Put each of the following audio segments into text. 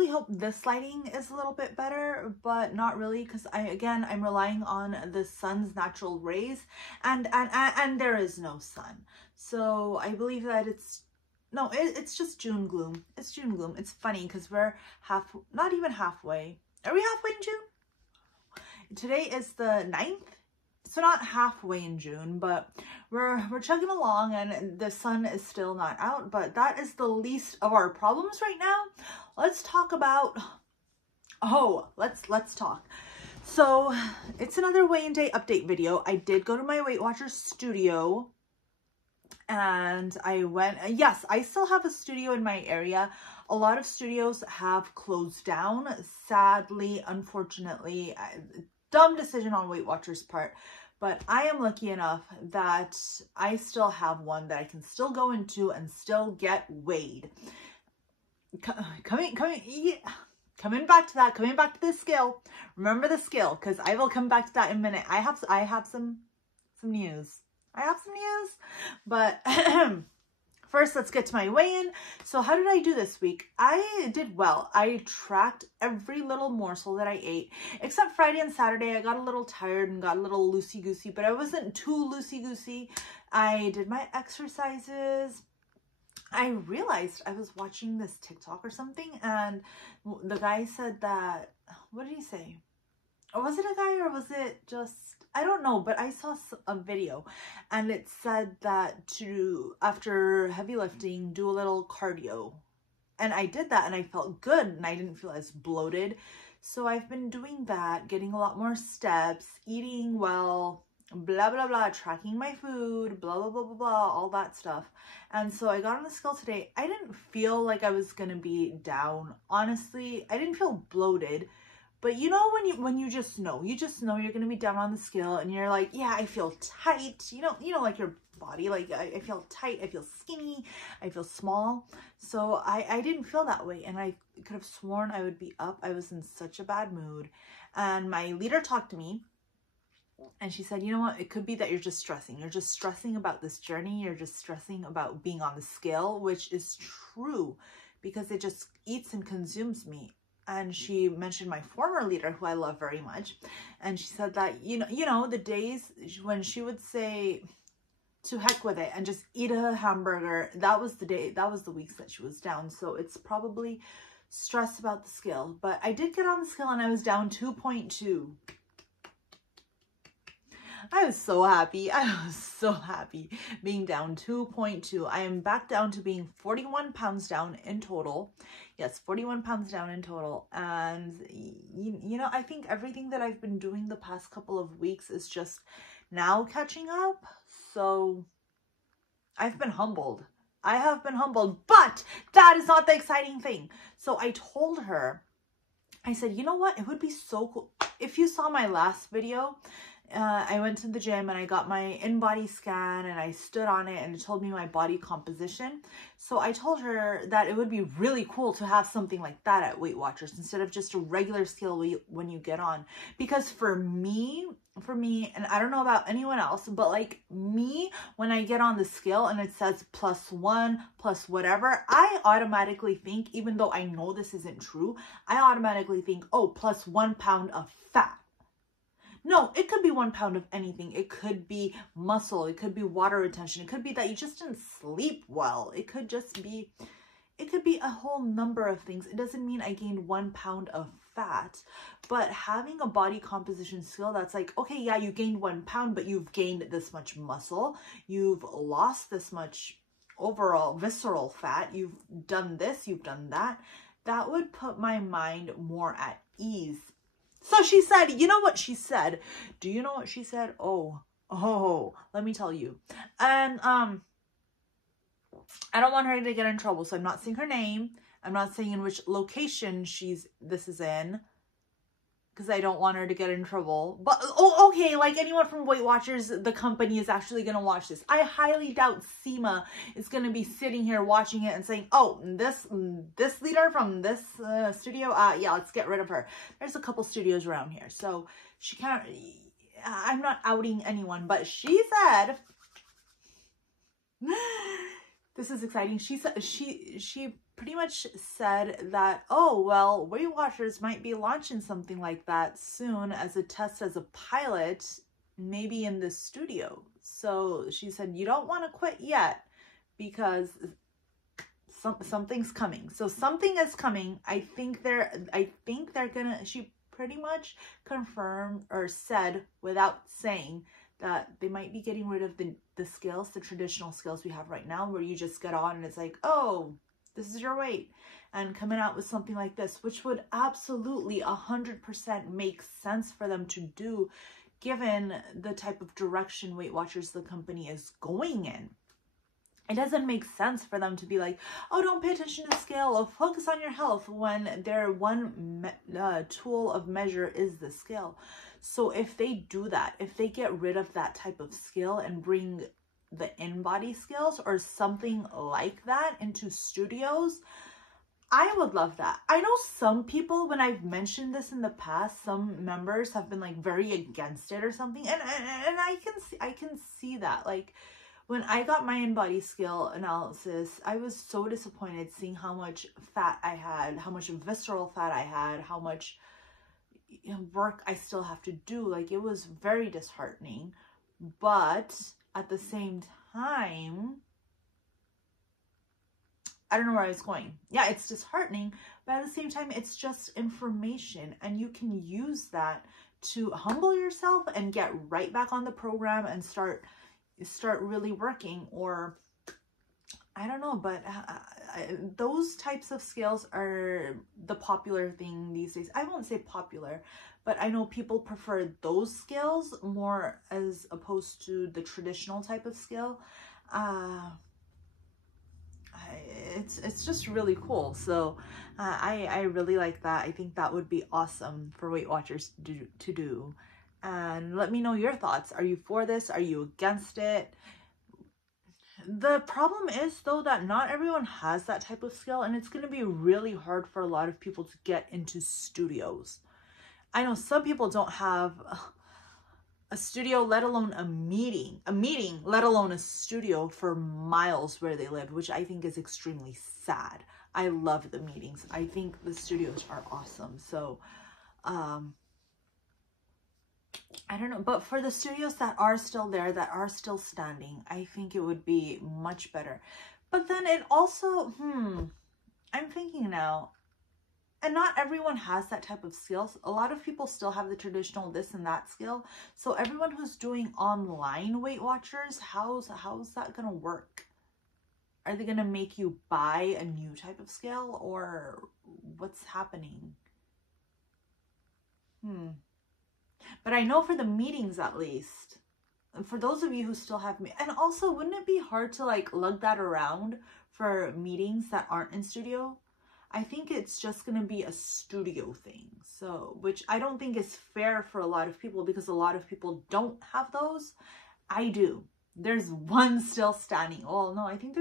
really hope this lighting is a little bit better, but not really, because I'm relying on the sun's natural rays, and there is no sun. So I believe that it's just June gloom. It's June gloom. It's funny because we're not even halfway. Are we halfway in June? Today is the 9th. So not halfway in June, but we're chugging along and the sun is still not out, but that is the least of our problems right now. Let's talk about, let's talk. So it's another weigh and day update video. I did go to my Weight Watchers studio and I went, yes, I still have a studio in my area. A lot of studios have closed down, sadly, unfortunately. Dumb decision on Weight Watchers' part, but I am lucky enough that I still have one that I can still go into and still get weighed. Coming back to that, coming back to the scale. Remember the scale, because I will come back to that in a minute. I have some news. I have some news, but first, let's get to my weigh-in. So how did I do this week? I did well. I tracked every little morsel that I ate, except Friday and Saturday. I got a little tired and got a little loosey-goosey, but I wasn't too loosey-goosey. I did my exercises. I realized I was watching this TikTok or something, and the guy said that, what did he say? Or was it a guy, or was it just, I don't know, but I saw a video and it said that after heavy lifting, do a little cardio. And I did that and I felt good and I didn't feel as bloated. So I've been doing that, getting a lot more steps, eating well, blah, blah, blah, tracking my food, blah, blah, blah, blah, blah, all that stuff. And so I got on the scale today. I didn't feel like I was going to be down. Honestly, I didn't feel bloated. But you know, when you just know you're going to be down on the scale and you're like, yeah, I feel tight. You know, like your body, like I feel tight, I feel skinny, I feel small. So I didn't feel that way. And I could have sworn I would be up. I was in such a bad mood. And my leader talked to me and she said, you know what? It could be that you're just stressing. You're just stressing about this journey. You're just stressing about being on the scale, which is true because it just eats and consumes me. And she mentioned my former leader, who I love very much. And she said that, you know, the days when she would say, to heck with it and just eat a hamburger, that was the weeks that she was down. So it's probably stress about the scale. But I did get on the scale and I was down 2.2. I was so happy. I was so happy being down 2.2. I am back down to being 41 pounds down in total. Yes, 41 pounds down in total. And, you know, I think everything that I've been doing the past couple of weeks is just now catching up. So I've been humbled. I have been humbled, but that is not the exciting thing. So I told her, I said, you know what? It would be so cool. If you saw my last video, I went to the gym and I got my in-body scan and I stood on it and it told me my body composition. So I told her that it would be really cool to have something like that at Weight Watchers instead of just a regular scale when you get on. Because for me, and I don't know about anyone else, but like me, when I get on the scale and it says +1, plus whatever, I automatically think, even though I know this isn't true, I automatically think, oh, +1 pound of fat. No, it could be 1 pound of anything. It could be muscle. It could be water retention. It could be that you just didn't sleep well. It could be a whole number of things. It doesn't mean I gained 1 pound of fat, but having a body composition scale that's like, okay, yeah, you gained 1 pound, but you've gained this much muscle. You've lost this much overall visceral fat. You've done this, you've done that. That would put my mind more at ease. So she said, you know what she said? Do you know what she said? Oh, let me tell you. And I don't want her to get in trouble, so I'm not saying her name. I'm not saying in which location this is in, because I don't want her to get in trouble. But, oh, okay, like anyone from Weight Watchers, the company is actually going to watch this. I highly doubt Seema is going to be sitting here watching it and saying, oh, this leader from this studio, yeah, let's get rid of her. There's a couple studios around here, so she can't, I'm not outing anyone, but she said, this is exciting. She said, she pretty much said that, oh, well, Weight Watchers might be launching something like that soon as a test, as a pilot, maybe in the studio. So she said, you don't want to quit yet because something's coming. So something is coming. I think they're gonna, she pretty much confirmed or said without saying that they might be getting rid of the scales, the traditional scales we have right now, where you just get on and it's like, oh, this is your weight, and coming out with something like this, which would absolutely 100% make sense for them to do, given the type of direction Weight Watchers, the company, is going in. It doesn't make sense for them to be like, oh, don't pay attention to the scale, or focus on your health, when their one tool of measure is the scale. So if they do that, if they get rid of that type of scale and bring the in-body scales or something like that into studios, I would love that. I know some people, when I've mentioned this in the past, some members have been like very against it or something, and I can see that. Like, when I got my in-body scale analysis, I was so disappointed seeing how much fat I had, how much visceral fat I had, how much work I still have to do. Like, it was very disheartening. But at the same time, I don't know where I was going. Yeah, it's disheartening, but at the same time, it's just information, and you can use that to humble yourself and get right back on the program and start really working. Or I don't know, but those types of scales are the popular thing these days. I won't say popular, but I know people prefer those scales more as opposed to the traditional type of scale. It's just really cool. So I really like that. I think that would be awesome for Weight Watchers to do. And let me know your thoughts. Are you for this? Are you against it? The problem is, though, that not everyone has that type of scale, and it's going to be really hard for a lot of people to get into studios. I know some people don't have a studio, let alone a meeting, let alone a studio for miles where they live, which I think is extremely sad. I love the meetings. I think the studios are awesome. So, I don't know, but for the studios that are still there, that are still standing, I think it would be much better. But then it also, I'm thinking now, and not everyone has that type of skills. A lot of people still have the traditional this and that skill. So everyone who's doing online Weight Watchers, how's that gonna work? Are they gonna make you buy a new type of scale, or what's happening? But I know for the meetings, at least, for those of you who still have me, and also, wouldn't it be hard to like lug that around for meetings that aren't in studio? I think it's just going to be a studio thing. So, which I don't think is fair for a lot of people, because a lot of people don't have those. I do. There's one still standing. Oh, no, I think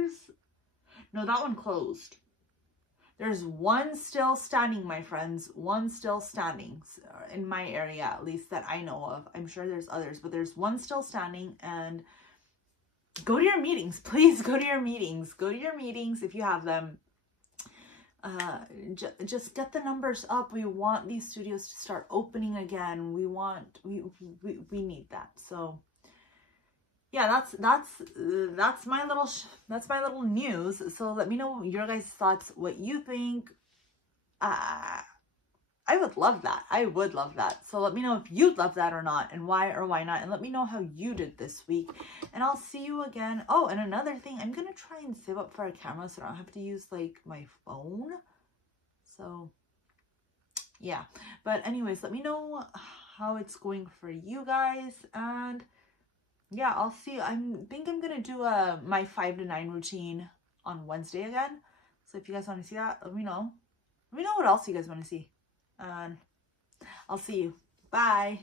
no, that one closed. There's one still standing, my friends. One still standing in my area, at least, that I know of. I'm sure there's others, but there's one still standing. And go to your meetings. Please go to your meetings. Go to your meetings if you have them. Just get the numbers up. We want these studios to start opening again. We need that. So yeah, that's my little news. So let me know your guys' thoughts, what you think. I would love that. I would love that. So let me know if you'd love that or not, and why or why not. And let me know how you did this week. And I'll see you again. Oh, and another thing, I'm going to try and save up for a camera so I don't have to use like my phone. So yeah. But anyways, let me know how it's going for you guys. And yeah, I'll see. I think I'm going to do my 5 to 9 routine on Wednesday again. So if you guys want to see that, let me know. Let me know what else you guys want to see. And I'll see you. Bye.